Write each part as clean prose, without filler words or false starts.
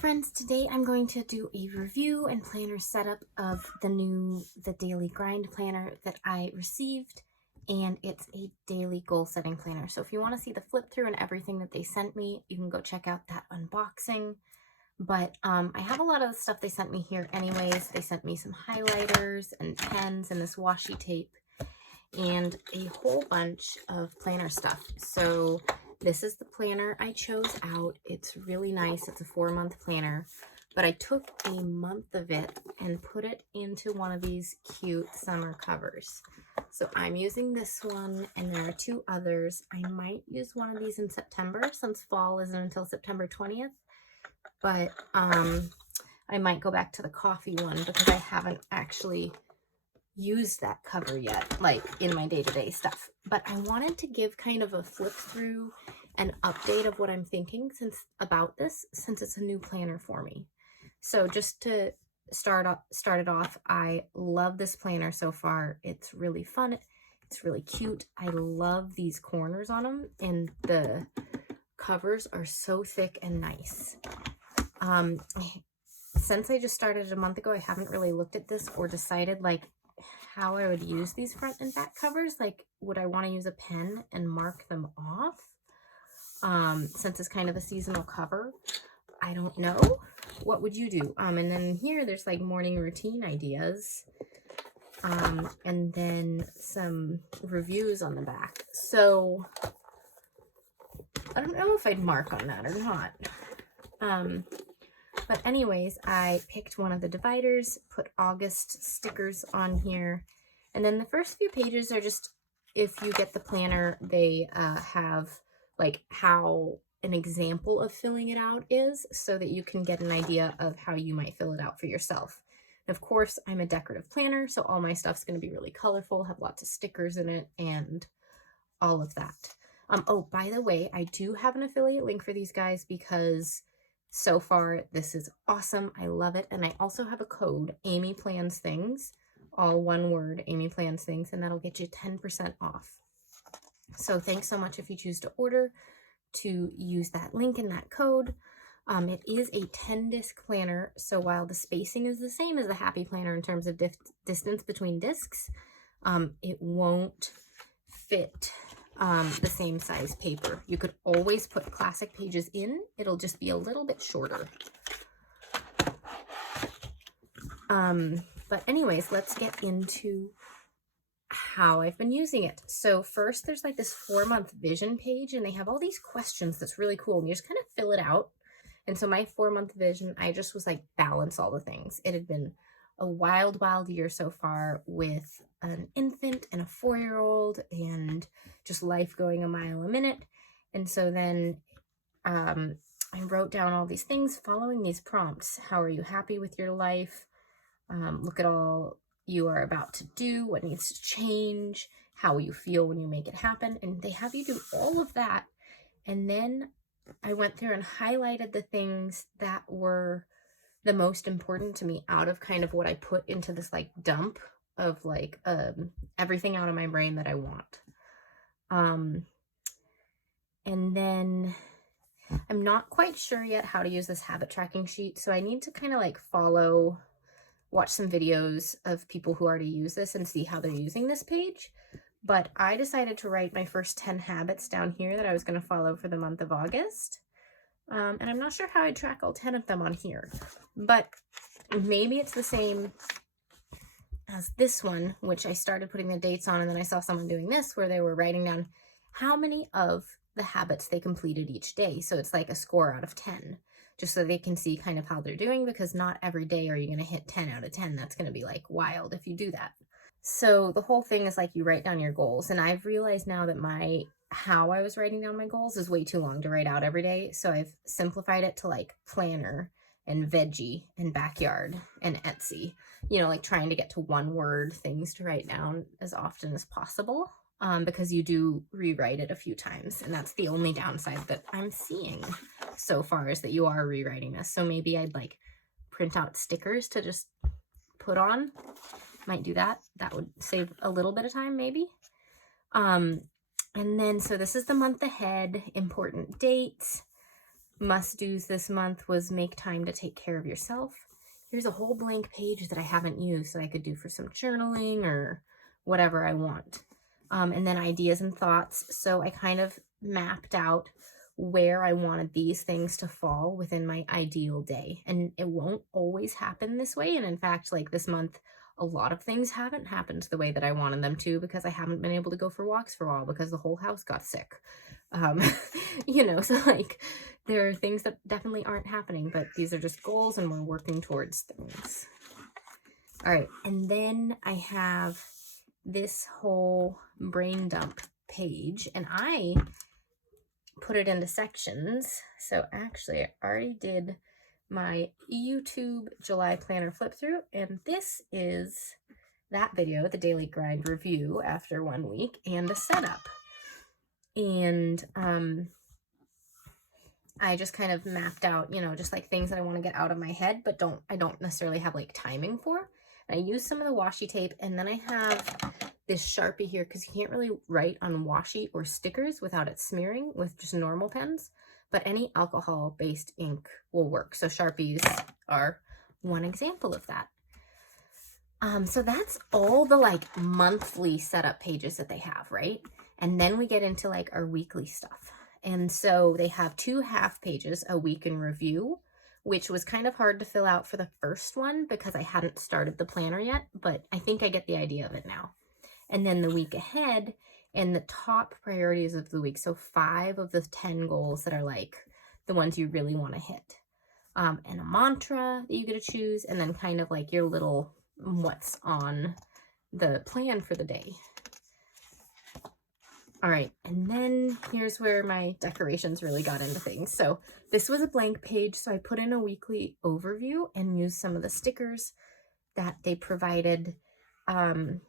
friends, today I'm going to do a review and planner setup of the Daily Grind Planner that I received, and it's a daily goal setting planner. So if you want to see the flip through and everything that they sent me, you can go check out that unboxing. But I have a lot of the stuff they sent me here anyways. They sent me some highlighters and pens and this washi tape and a whole bunch of planner stuff. So this is the planner I chose out. It's really nice. It's a 4-month planner, but I took a month of it and put it into one of these cute summer covers. So I'm using this one, and there are 2 others. I might use one of these in September since fall isn't until September 20th, but I might go back to the coffee one because I haven't actually used that cover yet, like in my day-to-day stuff. But I wanted to give kind of a flip through and update of what I'm thinking about this, since it's a new planner for me. So just to start it off, I love this planner so far. It's really fun. It's really cute. I love these corners on them, and the covers are so thick and nice. Since I just started a month ago, I haven't really looked at this or decided like how I would use these front and back covers. Like, would I want to use a pen and mark them off? Since it's kind of a seasonal cover, I don't know. What would you do? And then here there's like morning routine ideas, and then some reviews on the back. So I don't know if I'd mark on that or not. But anyways, I picked one of the dividers, put August stickers on here, and then the first few pages are just, if you get the planner, they have like how an example of filling it out is, so that you can get an idea of how you might fill it out for yourself. And of course, I'm a decorative planner, so all my stuff's going to be really colorful, have lots of stickers in it, and all of that. Oh, by the way, I do have an affiliate link for these guys because so far this is awesome. I love it. And I also have a code, AMYPLANSTHINGS, all one word, AMYPLANSTHINGS, and that'll get you 10% off. So thanks so much if you choose to order to use that link and that code. It is a 10-disc planner, so while the spacing is the same as the Happy Planner in terms of distance between discs, it won't fit the same size paper. You could always put classic pages in. It'll just be a little bit shorter. But anyways, let's get into how I've been using it. So first, there's like this 4-month vision page, and they have all these questions that's really cool, and you just kind of fill it out. And so my 4-month vision, I just was like, balance all the things. It had been a wild year so far with an infant and a 4-year-old and just life going a mile a minute. And so then I wrote down all these things following these prompts. How are you happy with your life? Look at all you are about to do, what needs to change, how will you feel when you make it happen? And they have you do all of that. And then I went through and highlighted the things that were the most important to me out of kind of what I put into this like dump of like everything out of my brain that I want. And then I'm not quite sure yet how to use this habit tracking sheet, so I need to kind of like watch some videos of people who already use this and see how they're using this page. But I decided to write my first 10 habits down here that I was going to follow for the month of August. And I'm not sure how I track all 10 of them on here, but maybe it's the same as this one, which I started putting the dates on, and then I saw someone doing this where they were writing down how many of the habits they completed each day. So it's like a score out of 10, just so they can see kind of how they're doing, because not every day are you going to hit 10 out of 10. That's going to be like wild if you do that. So the whole thing is like you write down your goals, and I've realized now that how I was writing down my goals is way too long to write out every day. So I've simplified it to like planner and veggie and backyard and Etsy, like trying to get to 1-word things to write down as often as possible, because you do rewrite it a few times. And that's the only downside that I'm seeing so far, is that you are rewriting this. So maybe I'd like print out stickers to just put on. Might do that. That would save a little bit of time maybe. And then, so this is the month ahead, important dates. must-dos this month was make time to take care of yourself. Here's a whole blank page that I haven't used that I could do for some journaling or whatever I want. And then ideas and thoughts. So I kind of mapped out where I wanted these things to fall within my ideal day. And it won't always happen this way. And in fact, like this month, a lot of things haven't happened the way that I wanted them to because I haven't been able to go for walks for a while because the whole house got sick. You know, so like there are things that definitely aren't happening, but these are just goals and we're working towards things. All right, and then I have this whole brain dump page, and I put it into sections. So actually, I already did my YouTube July planner flip through, and this is that video, the daily grind review after 1 week, and the setup. And I just kind of mapped out, you know, just like things that I want to get out of my head, but I don't necessarily have like timing for. And I used some of the washi tape, and then I have this Sharpie here because you can't really write on washi or stickers without it smearing with just normal pens, but any alcohol-based ink will work. So Sharpies are one example of that. So that's all the like monthly setup pages that they have, right? And then we get into like our weekly stuff. And so they have 2 half pages, a week in review, which was kind of hard to fill out for the first one because I hadn't started the planner yet, but I think I get the idea of it now. And then the week ahead and the top priorities of the week. So 5 of the 10 goals that are like the ones you really want to hit. And a mantra that you get to choose, and then kind of like your little what's on the plan for the day. All right, and then here's where my decorations really got into things. So this was a blank page, so I put in a weekly overview and used some of the stickers that they provided, and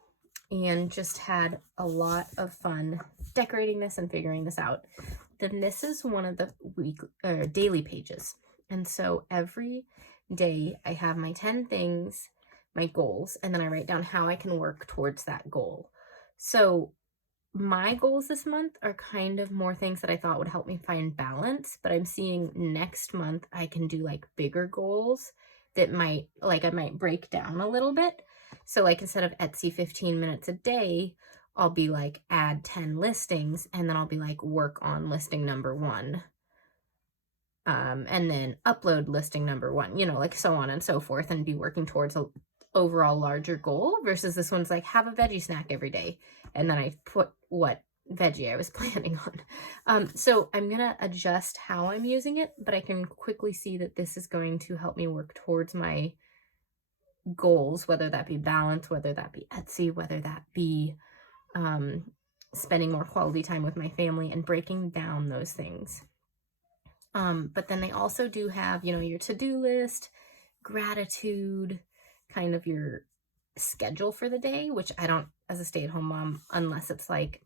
just had a lot of fun decorating this and figuring this out. Then this is one of the daily pages. And so every day I have my 10 things, my goals, and then I write down how I can work towards that goal. So my goals this month are kind of more things that I thought would help me find balance, but I'm seeing next month I can do like bigger goals that might, like I might break down a little bit. So like instead of Etsy 15 minutes a day, I'll be like add 10 listings, and then I'll be like work on listing number 1. And then upload listing number 1, you know, like so on and so forth, and be working towards a overall larger goal versus this one's like have a veggie snack every day. And then I put what veggie I was planning on. So I'm going to adjust how I'm using it, but I can quickly see that this is going to help me work towards my goals, whether that be balance, whether that be Etsy, whether that be spending more quality time with my family and breaking down those things. But then they also do have, you know, your to-do list, gratitude, kind of your schedule for the day, which I don't, as a stay-at-home mom, unless it's like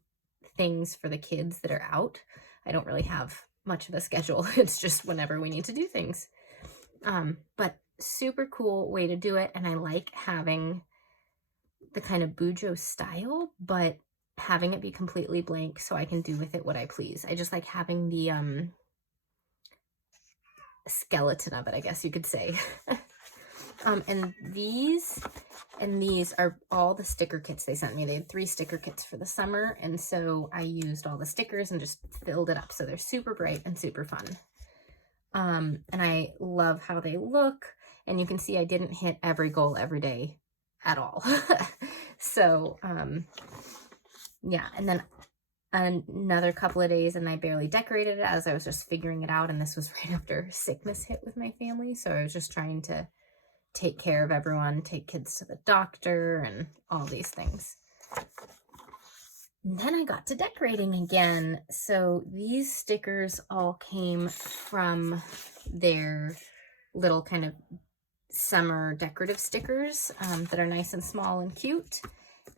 things for the kids that are out, I don't really have much of a schedule. It's just whenever we need to do things. But super cool way to do it. And I like having the kind of Bujo style, but having it be completely blank so I can do with it what I please. I just like having the skeleton of it, I guess you could say. And these are all the sticker kits they sent me. They had 3 sticker kits for the summer, and so I used all the stickers and just filled it up. So they're super bright and super fun. And I love how they look, and you can see I didn't hit every goal every day at all. So, yeah, and then another couple of days and I barely decorated it as I was just figuring it out, and this was right after sickness hit with my family, so I was just trying to take care of everyone, take kids to the doctor, and all these things. And then I got to decorating again. So these stickers all came from their little kind of summer decorative stickers that are nice and small and cute.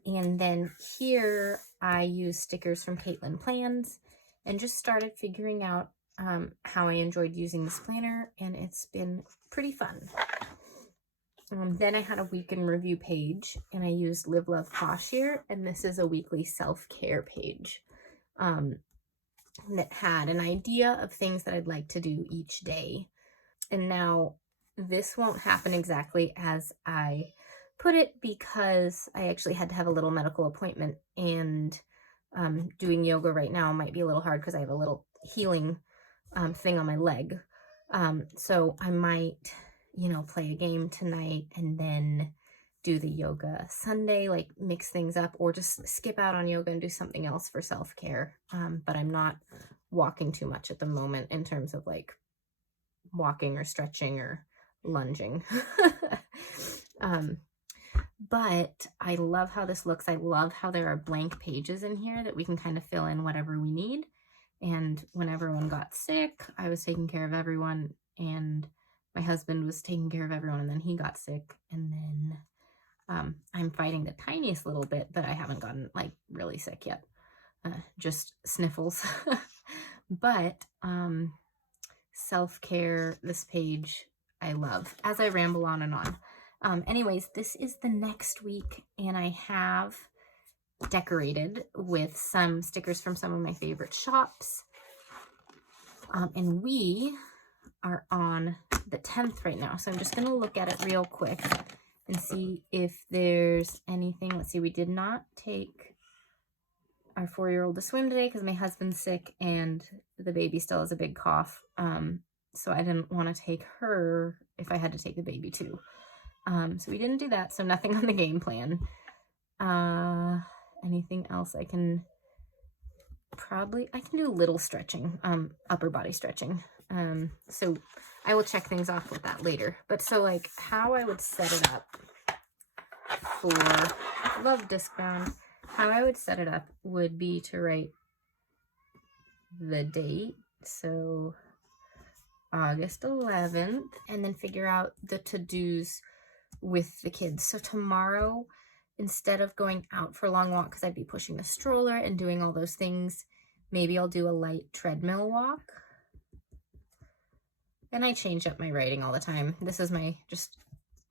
And then here I use stickers from Caitlin Plans and just started figuring out how I enjoyed using this planner, and it's been pretty fun. Then I had a week in review page, and I used Live Love Posh here, and this is a weekly self-care page. that had an idea of things that I'd like to do each day. And now this won't happen exactly as I put it because I actually had to have a little medical appointment, and doing yoga right now might be a little hard because I have a little healing thing on my leg. So I might, play a game tonight and then do the yoga Sunday, like mix things up, or just skip out on yoga and do something else for self-care. But I'm not walking too much at the moment in terms of like walking or stretching or lunging. But I love how this looks. I love how there are blank pages in here that we can kind of fill in whatever we need. And when everyone got sick, I was taking care of everyone, and my husband was taking care of everyone, and then he got sick, and then I'm fighting the tiniest little bit, but I haven't gotten like really sick yet. Just sniffles. But self-care, this page I love, as I ramble on and on. Anyways, this is the next week, and I have decorated with some stickers from some of my favorite shops. And we are on the 10th right now, so I'm just going to look at it real quick and see if there's anything. Let's see, we did not take our 4-year-old to swim today because my husband's sick and the baby still has a big cough. So I didn't want to take her if I had to take the baby too. So we didn't do that, so nothing on the game plan. Anything else I can do a little stretching, upper body stretching. So I will check things off with that later. But so like how I would set it up for, I love disc bound. How I would set it up would be to write the date, so August 11th, and then figure out the to-dos with the kids. So tomorrow, instead of going out for a long walk, because I'd be pushing the stroller and doing all those things, maybe I'll do a light treadmill walk. And I change up my writing all the time. This is my just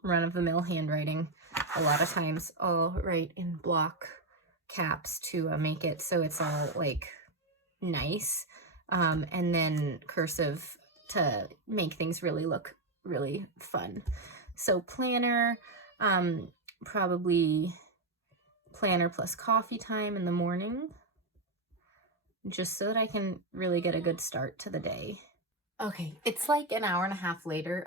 run-of-the-mill handwriting. A lot of times I'll write in block caps to make it so it's all like nice, and then cursive to make things really look really fun. So planner, probably planner plus coffee time in the morning, just so that I can really get a good start to the day. Okay, it's like an hour and a half later.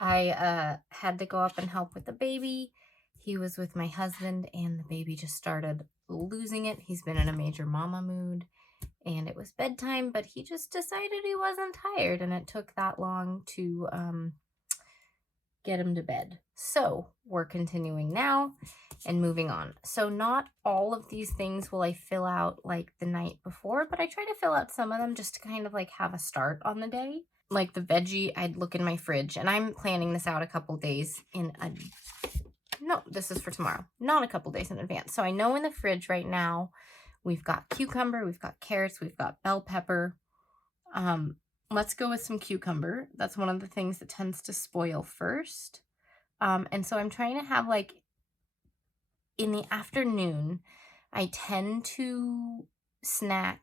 I had to go up and help with the baby. He was with my husband, and the baby just started losing it. He's been in a major mama mood, and it was bedtime, but he just decided he wasn't tired, and it took that long to get him to bed. So we're continuing now and moving on. So not all of these things will I fill out like the night before, but I try to fill out some of them just to kind of like have a start on the day. Like the veggie, I'd look in my fridge, and I'm planning this out a couple days no, this is for tomorrow, not a couple days in advance. So I know in the fridge right now, we've got cucumber, we've got carrots, we've got bell pepper. Let's go with some cucumber. That's one of the things that tends to spoil first. And so I'm trying to have like in the afternoon, I tend to snack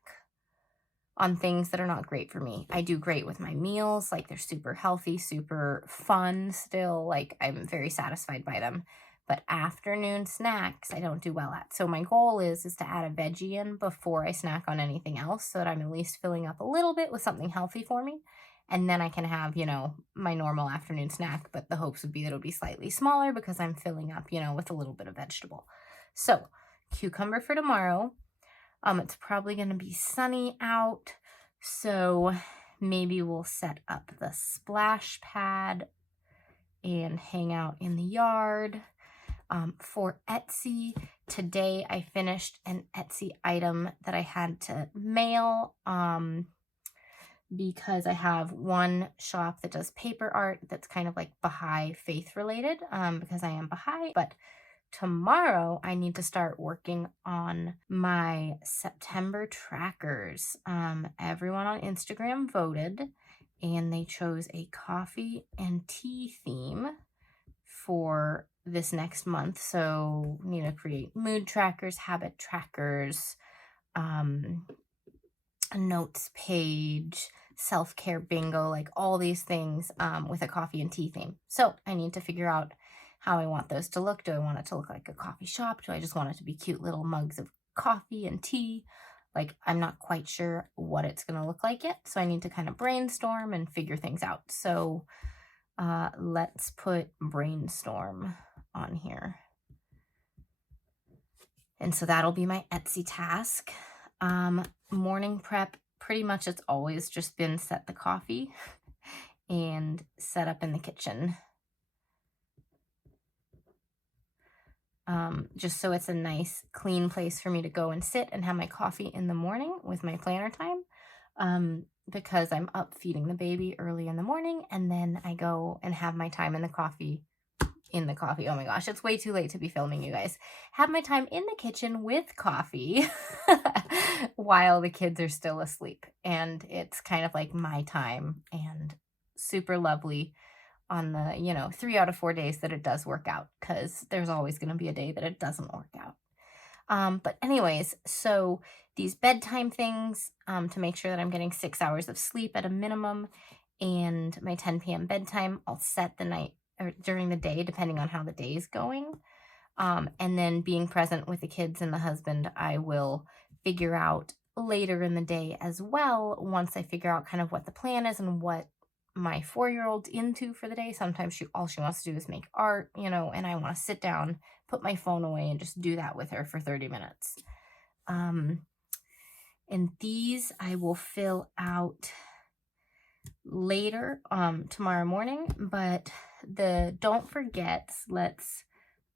on things that are not great for me. I do great with my meals, like they're super healthy, super fun still, like I'm very satisfied by them. But afternoon snacks, I don't do well at. So my goal is to add a veggie in before I snack on anything else, so that I'm at least filling up a little bit with something healthy for me. And then I can have, my normal afternoon snack, but the hopes would be that it'll be slightly smaller because I'm filling up, with a little bit of vegetable. So cucumber for tomorrow. It's probably going to be sunny out, so maybe we'll set up the splash pad and hang out in the yard. For Etsy, today I finished an Etsy item that I had to mail because I have one shop that does paper art that's kind of like Baha'i faith related, because I am Baha'i. But tomorrow I need to start working on my September trackers. Everyone on Instagram voted, and they chose a coffee and tea theme for this next month. So we need to create mood trackers, habit trackers, a notes page, self-care bingo, like all these things with a coffee and tea theme. So I need to figure out how I want those to look. Do I want it to look like a coffee shop? Do I just want it to be cute little mugs of coffee and tea? Like, I'm not quite sure what it's going to look like yet. So I need to kind of brainstorm and figure things out. So let's put brainstorm on here. And so that'll be my Etsy task. Morning prep, pretty much it's always just been set the coffee and set up in the kitchen. Just so it's a nice, clean place for me to go and sit and have my coffee in the morning with my planner time. Because I'm up feeding the baby early in the morning, and then I go and have my time in the coffee. Oh my gosh, it's way too late to be filming, you guys. Have my time in the kitchen with coffee while the kids are still asleep. And it's kind of like my time, and super lovely on the, 3 out of 4 days that it does work out, because there's always going to be a day that it doesn't work out. But anyways, so these bedtime things, to make sure that I'm getting 6 hours of sleep at a minimum, and my 10 p.m. bedtime, I'll set the night or during the day, depending on how the day is going. And then being present with the kids and the husband, I will figure out later in the day as well, once I figure out kind of what the plan is and what my 4-year-old's into for the day. Sometimes all she wants to do is make art, and I want to sit down, put my phone away, and just do that with her for 30 minutes. And these I will fill out later tomorrow morning, but don't forget, let's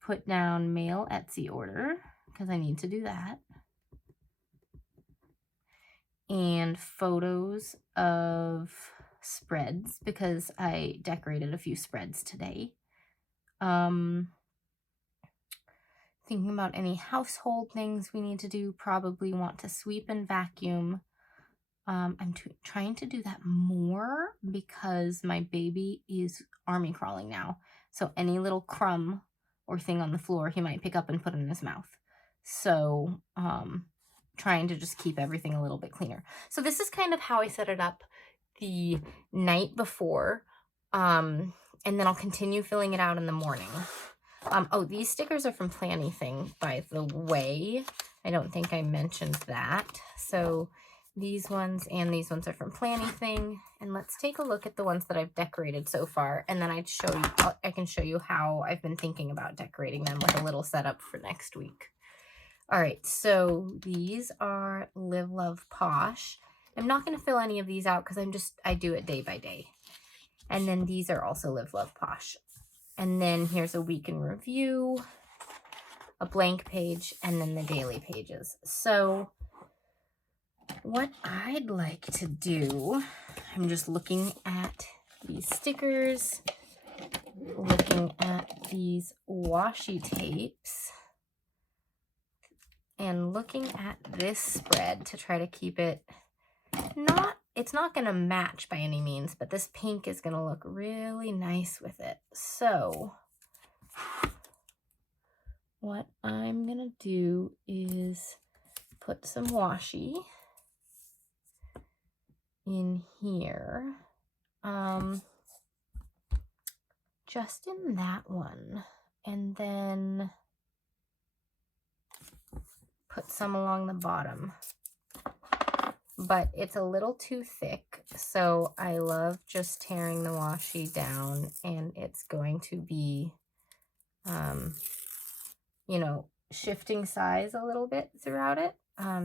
put down mail Etsy order, because I need to do that, and photos of spreads, because I decorated a few spreads today. Thinking about any household things we need to do. Probably want to sweep and vacuum. I'm trying to do that more because my baby is army crawling now. So any little crumb or thing on the floor, he might pick up and put in his mouth. So trying to just keep everything a little bit cleaner. So this is kind of how I set it up the night before. And then I'll continue filling it out in the morning. Oh, these stickers are from Plannything, by the way. I don't think I mentioned that. So these ones and these ones are from Plannything. And let's take a look at the ones that I've decorated so far. And then I can show you how I've been thinking about decorating them with a little setup for next week. All right, so these are Live, Love, Posh. I'm not going to fill any of these out because I do it day by day. And then these are also Live, Love, Posh. And then here's a week in review, a blank page, and then the daily pages. So what I'd like to do, I'm just looking at these stickers, looking at these washi tapes, and looking at this spread to try to keep it it's not going to match by any means, but this pink is going to look really nice with it. So what I'm going to do is put some washi in here, just in that one, and then put some along the bottom. But it's a little too thick, so I love just tearing the washi down, and it's going to be, shifting size a little bit throughout it.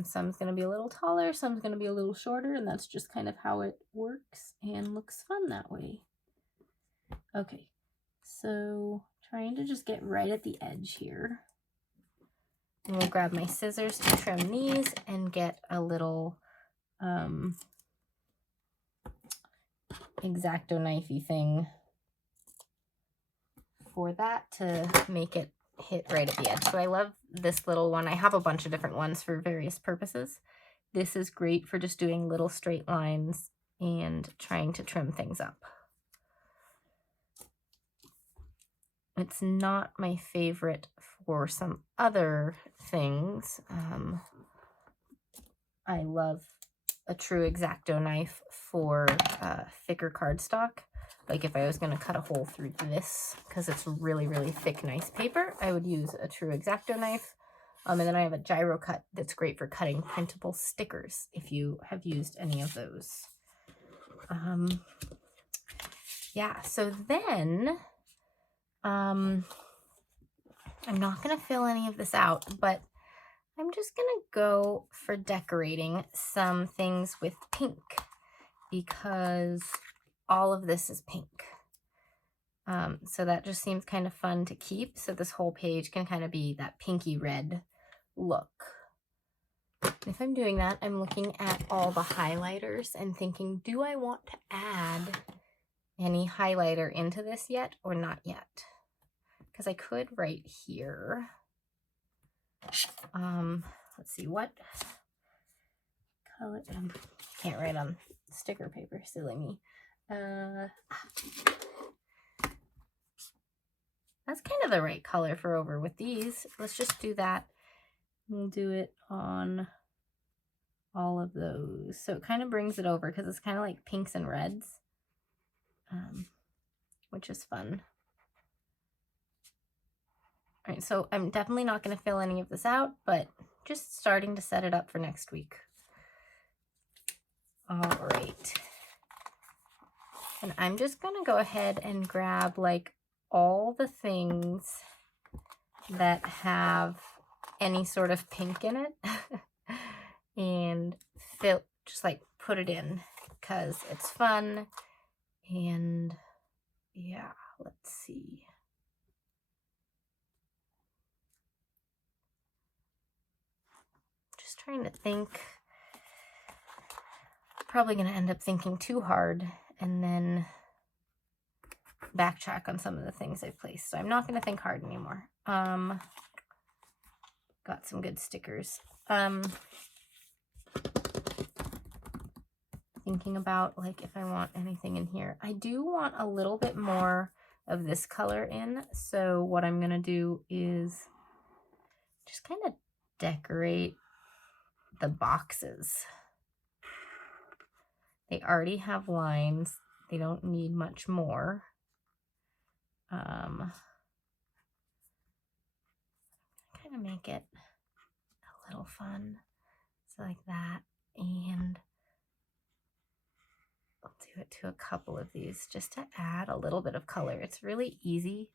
Some's going to be a little taller, some's going to be a little shorter, and that's just kind of how it works and looks fun that way. Okay, so trying to just get right at the edge here. And we'll grab my scissors to trim these and get a little X-Acto knifey thing for that to make it hit right at the edge. So I love this little one. I have a bunch of different ones for various purposes. This is great for just doing little straight lines and trying to trim things up. It's not my favorite for some other things. I love a true X-Acto knife for thicker cardstock. Like if I was going to cut a hole through this, because it's really, really thick, nice paper, I would use a true X-Acto knife. And then I have a gyro cut that's great for cutting printable stickers, if you have used any of those. Yeah, so then I'm not going to fill any of this out, but I'm just going to go for decorating some things with pink, because all of this is pink. So that just seems kind of fun to keep. So this whole page can kind of be that pinky red look. If I'm doing that, I'm looking at all the highlighters and thinking, do I want to add any highlighter into this yet or not yet? Because I could right here. Let's see, what color? Can't write on sticker paper, silly me. That's kind of the right color for over with these. Let's just do that. We'll do it on all of those. So it kind of brings it over because it's kind of like pinks and reds, which is fun. All right, so I'm definitely not going to fill any of this out, but just starting to set it up for next week. All right. And I'm just going to go ahead and grab like all the things that have any sort of pink in it and just like put it in because it's fun. And yeah, let's see. Just trying to think. Probably going to end up thinking too hard and then backtrack on some of the things I've placed. So I'm not going to think hard anymore. Got some good stickers. Thinking about like if I want anything in here. I do want a little bit more of this color in. So what I'm going to do is just kind of decorate the boxes. They already have lines. They don't need much more. Kind of make it a little fun. So like that. And I'll do it to a couple of these just to add a little bit of color. It's really easy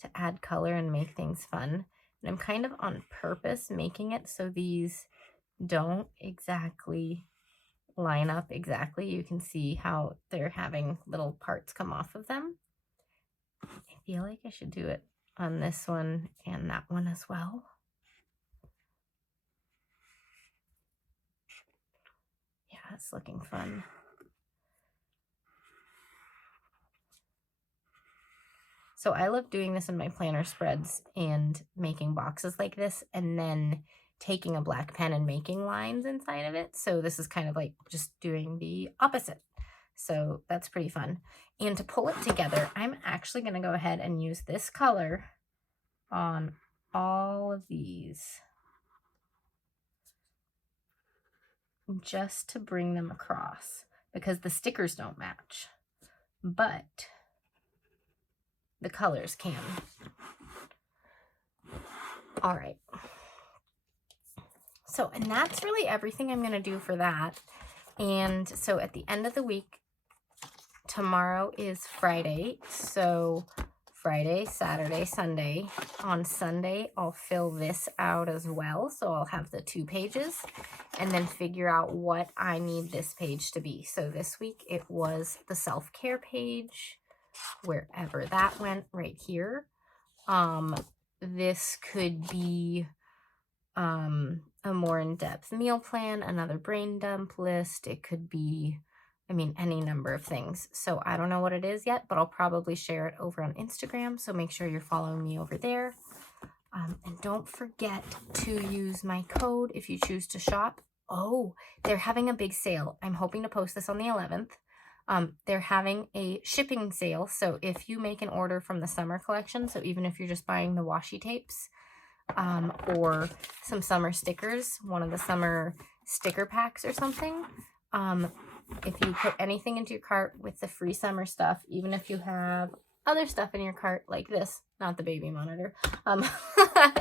to add color and make things fun. And I'm kind of on purpose making it so these don't exactly line up exactly. You can see how they're having little parts come off of them. I feel like I should do it on this one and that one as well. Yeah, it's looking fun. So I love doing this in my planner spreads and making boxes like this and then taking a black pen and making lines inside of it. So this is kind of like just doing the opposite. So that's pretty fun. And to pull it together, I'm actually going to go ahead and use this color on all of these just to bring them across because the stickers don't match, but the colors can. All right. So, and that's really everything I'm going to do for that. And so at the end of the week, tomorrow is Friday. So Friday, Saturday, Sunday. On Sunday, I'll fill this out as well. So I'll have the 2 pages and then figure out what I need this page to be. So this week it was the self-care page, wherever that went, right here. This could be a more in-depth meal plan, another brain dump list. It could be, I mean, any number of things. So I don't know what it is yet, but I'll probably share it over on Instagram. So make sure you're following me over there. And don't forget to use my code if you choose to shop. Oh, they're having a big sale. I'm hoping to post this on the 11th. They're having a shipping sale. So if you make an order from the summer collection, so even if you're just buying the washi tapes, or some summer stickers, one of the summer sticker packs or something, If you put anything into your cart with the free summer stuff, even if you have other stuff in your cart like this, not the baby monitor,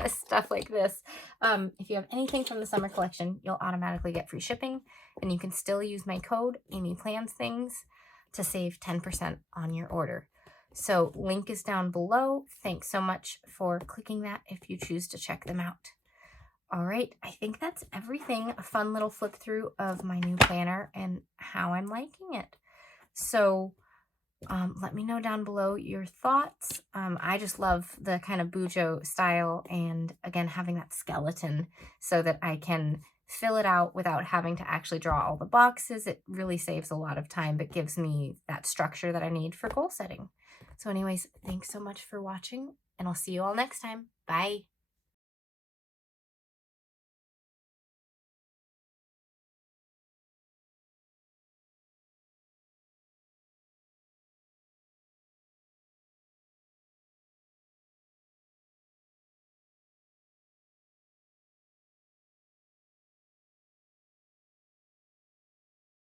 stuff like this, if you have anything from the summer collection, you'll automatically get free shipping, and you can still use my code AMYPLANSTHINGS to save 10% on your order. So link is down below. Thanks so much for clicking that if you choose to check them out. All right, I think that's everything. A fun little flip through of my new planner and how I'm liking it. So let me know down below your thoughts. I just love the kind of Bujo style, and again, having that skeleton so that I can fill it out without having to actually draw all the boxes. It really saves a lot of time, but gives me that structure that I need for goal setting. So anyways, thanks so much for watching, and I'll see you all next time. Bye.